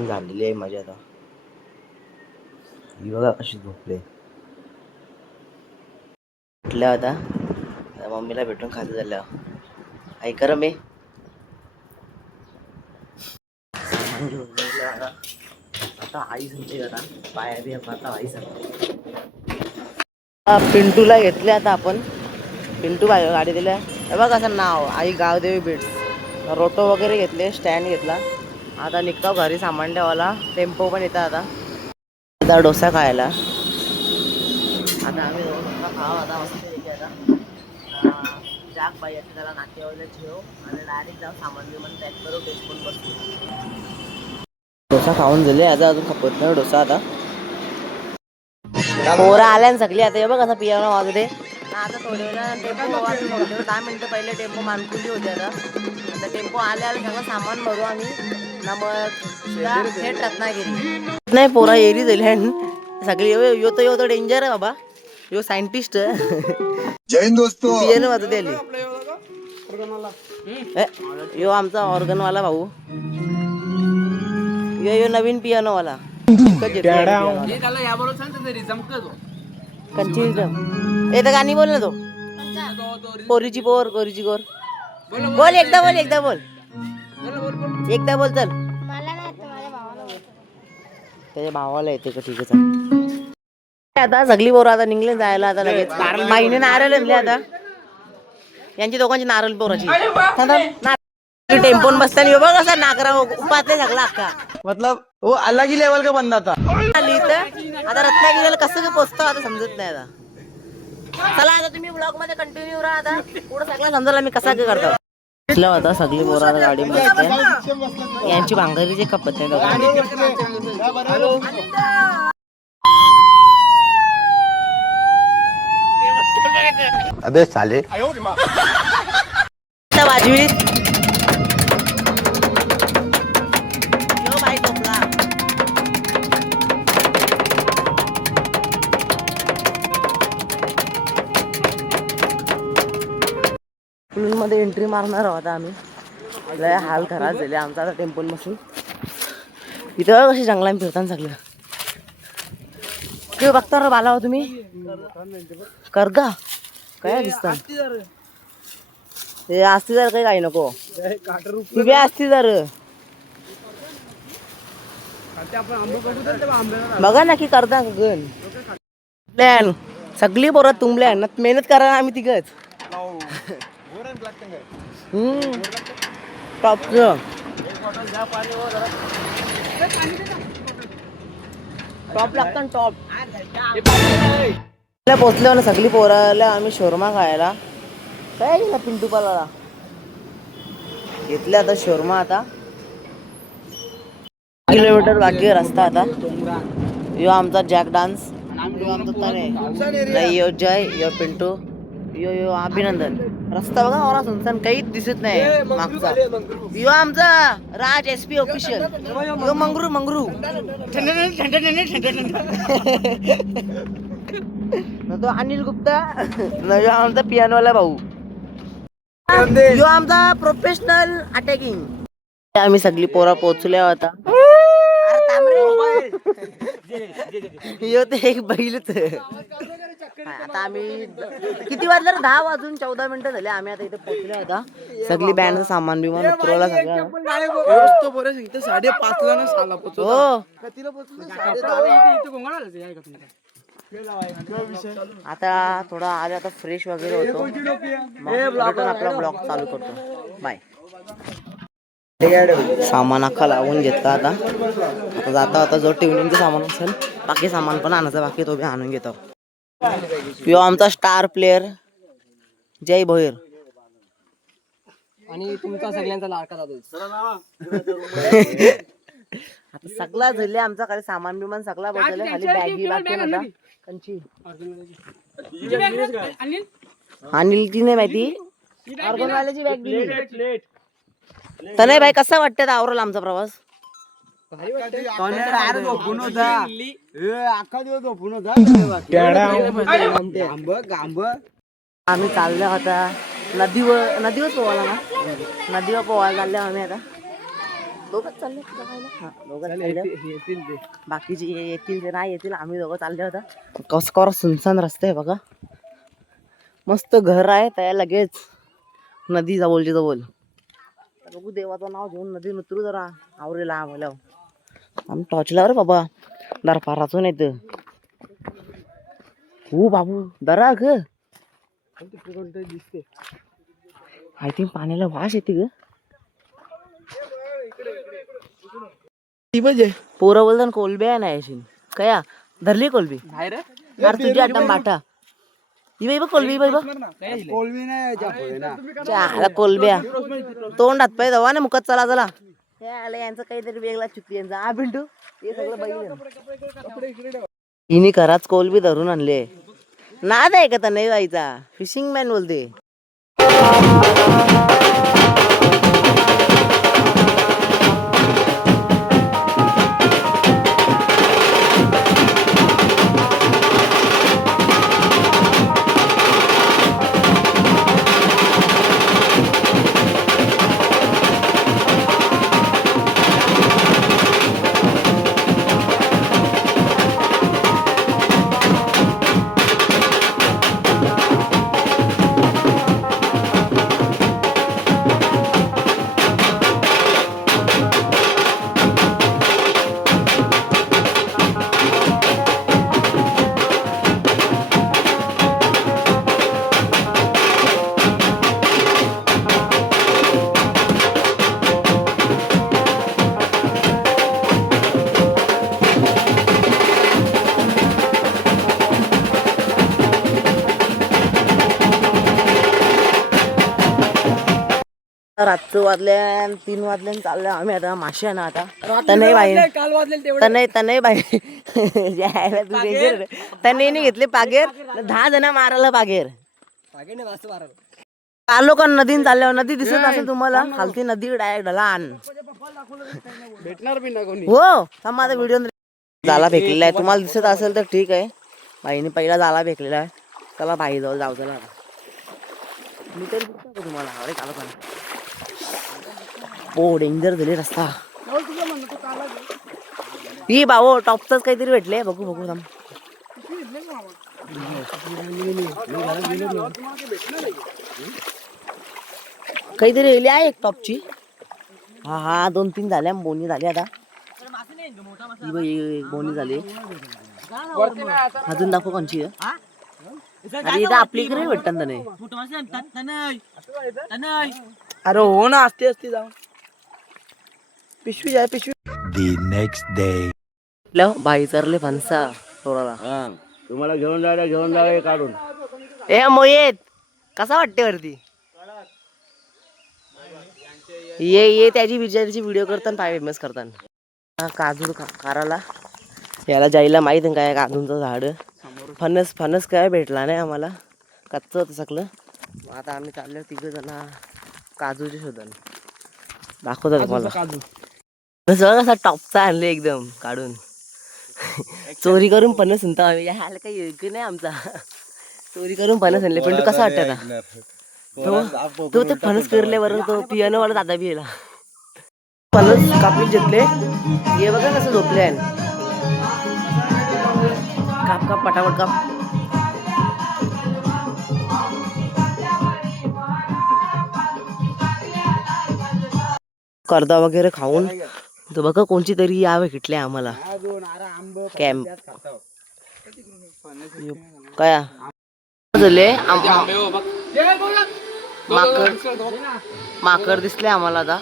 Charging झालेली आहे माझी आता. ही बघा कशी झोपले. उठल्या आता मम्मीला भेटून खाली झाल्या. ऐका रे मी आता आई सांगते जरा पाया बी आता आई सांगते. पिंटूला घेतले आता आपण. पिंटू गाडी दिल्या. हे बघ असं नाव आई गावदेवी बिट्स. रोटो वगैरे घेतले, स्टँड घेतला. आता निघतो घरी सामान ठेवायला. टेम्पो पण येतात आता डोसा खायला. आता आम्ही डोसा खावा आता मस्त आता जाग पाहिजे त्याला नाट्यवायला ठेव आणि डायरेक्ट जाऊ सामान बिमान पॅक करू टेम्पोन बसतो. डोसा खाऊन झाले आता अजून खपत नाही डोसा. आता पोरं आल्या सगळी आता हे बघ असं पियानो वाजते. आता थोड्या वेळा टेम्पो 10 मिनिटं पहिले टेम्पो मानकुली होते. आता टेम्पो आले सगळं सामान भरू आम्ही ना मग थेट रत्नागिरी. नाही पोरा एरी झाली सगळी. यो तो डेंजर आहे बाबा. यो सायंटिस्ट जय हिंद दोस्तों. पियानो वाजते आली. यो आमचा ऑर्गनवाला भाऊ. यो नवीन पियानोवाला. गाणी बोल ना तो. पोरीची पोर गोरीची गोर बोल. एकदा बोल एकदा बोल चल. त्याच्या भावाला येते का? ठीक आहे. आता सगळी पोरं आता निघले जायला. आता लगेच महिने नारळ आणले आता यांची दोघांची नारळ पोराची. टेम्पोन बसताना बघ असा नागरा उपातले सगळा अख्खा. मतलब वो अलग ही लेवल का बंदा था. आता रत्नागिरीला कसं काय पोचतो आता समजत नाही. आता चला आता तुम्ही ब्लॉग मध्ये कंटिन्यू राहा. आता पुढे सगळं समजायला मी कसा काय करतो. आता सगळी पोरं आता गाडी मध्ये यांची भांगरीची खपत नाही. अबे साले वाजवीत मध्ये एंट्री मारणार आहोत आम्ही. लय हाल खराब झाले आमचा आता टेम्पोन बसून. इथं कशी जंगलात फिरताना सगळं ते बघता बाला तुम्ही करगा काय दिसतात. ते असती जर काही नको तुझे असती जर बघा ना की करता गण प्लॅन सगळी पोरं तुंबल्या ना मेहनत करा आम्ही तिघच. टॉपचं टॉप लागतं टॉप. पोचलो ना सगळी पोराला आम्ही शोरमा खायला. काय ना पिंटू पाला घेतले आता शोरमा. आता किलोमीटर बाकी रस्ता. आता यो आमचा जॅक डान्स. यो आमचा नाही यो जय यो पिंटू यो अभिनंदन. रस्ता बघा मला सुनसान काहीच दिसत नाही मागचा. यो आमचा राज SP ऑफिशियल. यो मंगरू तो अनिल गुप्ता. यो आमचा पियानोवाला भाऊ. यो आमचा प्रोफेशनल अटॅकिंग. आम्ही सगळी पोरा पोहोचल्या होता. यो ते एक बैलच. आता आम्ही किती वाजलं? 10 वाजून 14 मिनिटं झाले. आम्ही आता इथे पोहोचलो होता. सगळी बँडचं सामान बिमान उतरवला सगळं. 5:30 ना साला पोहोचलो. हो आता थोडा आज आता फ्रेश वगैरे होतो. आपला ब्लॉग चालू करतो. बाय. सामान अख्खा लावून घेतला. आता जाता जो ट्युनिंगचं सामान असेल बाकी सामान पण आणायचं बाकी तो बी आणून घेतो. यो आमचा स्टार प्लेअर जय भोईर आणि तुमचा सगळ्यांचा लाडका दादू. आता सगळा झाले आमचा खाली सामान बिमान सगळा बसवले. खाली बॅगी बाकी नव्हता कंची अनिलची नाही माहिती. ऑर्गनवाल्याची बॅग दिली. तर नाही भाई कसा वाटतं आवरला आमचा प्रवास. आम्ही चाललो आता नदीवर पोवायला ना. नदीवर पोवायला चाललो आम्ही आता. दोघंच चालले बाकीचे येतील ते नाही येतील. आम्ही दोघं चालले होता. कसं सुनसान रस्ते आहे बघा. मस्त घर आहे त्या लगेच नदी जवळची जवळ. बघू देवाचं नाव घेऊन नदी उतरू जरा आवरेला आम्हाला. आम्ही टॉर्चला रे बाबा दर पाराचून येत हो बाबू दरा ग दिसते. आय थिंक पाण्याला वास येते ग. पोरं बोलतात कोलबी नाही अशी कया धरली कोलबी अरे तुझी आटम बाटा ही बघ कोलबी बघ कोलब्या तोंड हात पाय दवा ना मुखात चला चला यांचं काहीतरी वेगळा चुकी यांचा हा पिंटू हे सगळं बघितलं. हिने खराच कोलबी धरून आणले नाद आहे का तर नाही जायचा. फिशिंग मॅन बोलते. रात्र वाजल्या 3 वाजल्या चालल्या आम्ही आता माशी आहे ना आता तनय बाई तनय बाई तनयने घेतले पागेर 10 जण मारायला पागेर आलो का नदीन चालल्यावर नदी दिसत असेल तुम्हाला खालती नदी डायरेक्ट ढलान भेटणार बी ना कोणी हो माझा व्हिडिओ जाला फेकलेला आहे तुम्हाला दिसत असेल तर ठीक आहे. बाईने पहिला जाला फेकलेला आहे. चला बाई जवळ जाऊ चला मी तरी तुम्हाला अरे काल पण ओ डेंजर झाले रस्ता ही भाऊ टॉपच काहीतरी भेटले बघू बघू थांब. काहीतरी रेली आहे एक टॉपची. हा हा 2-3 झाल्या बोनी झाली आता बोनी झाली अजून दाखव कोणची अरे इथं आपली इकडे भेटतात नाही. अरे हो ना असते असते जाऊ पिशवी जाय पिशवी. The next day. बाई चरले फणसा थोडाला तुम्हाला घेऊन जायला काढून ए मोयेत कसा वाटते वरती ये त्याची विचाराची व्हिडिओ करताना पाय फेमस करताना काजू काराला याला जायला माहित आहे काय काजूंचं झाड फणस काय भेटला नाही आम्हाला कच्चं होतं सगळं. आता आम्ही चाललो 3 जण काजूचे शोधन दाखवतो तुम्हाला. कसा टॉपचा आणले एकदम काढून चोरी करून फणस म्हणतो आम्ही ह्याला काही योग्य नाही आमचा चोरी करून फणस आणले. पण तू कसा वाटतं तो ते फणस फिरल्यावर तो पियानो वाला दादा बी याला फणस कापून घेतले हे बघा कसं झोपले आहे. काप काप पटापट काप. कर्दा वगैरे खाऊन तर बघा कोणची तरी यावे भेटले आम्हाला कॅम्प काय झाले माकड दिसले आम्हाला आता.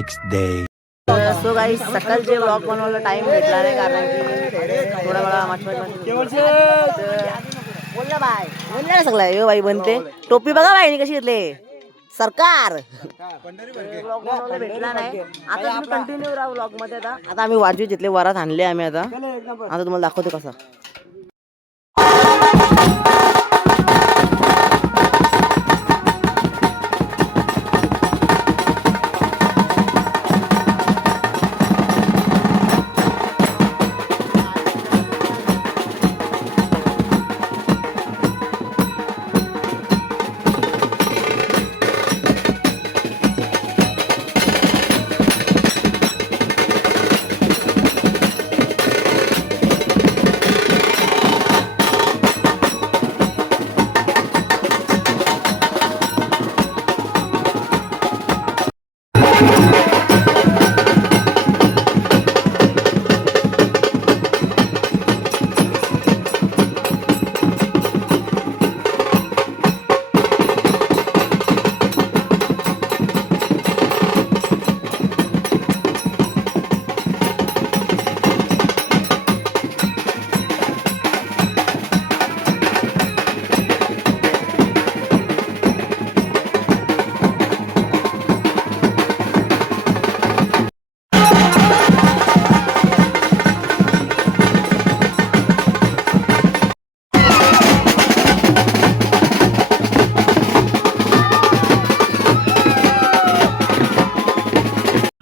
next day. सो गाई सकाळचे ब्लॉग बनवायला टाइम भेटला नाही कारण की थोडा वेळा बोलला बाय बोलला ना सगळं यो बाई बनते टोपी बघा बाई कशी घेतले सरकार ब्लॉग बनवायला भेटला नाही आता तुम्ही कंटिन्यू राहा ब्लॉग मध्ये आता आम्ही वाजवी घेतले वरात आणले आम्ही आता तुम्हाला दाखवतो कसं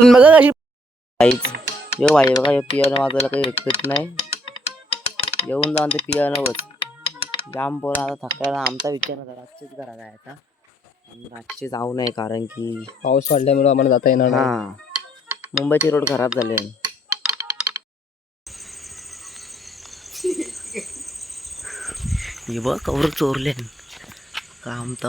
बघा कशी काहीच यो भाई बघा यो पियानो वाजवायला काही रिस्पेक्ट नाही येऊन जाऊन ते पियानोच जाम पोरा आता थकल्याला आमचा विचार होता रातचीच घरा जायचा रातची जाऊ नये कारण की पाऊस वाढल्यामुळे आम्हाला जाता येणार नाही. हा मुंबईचे रोड खराब झाले हे बघ कवर चोरले काम तर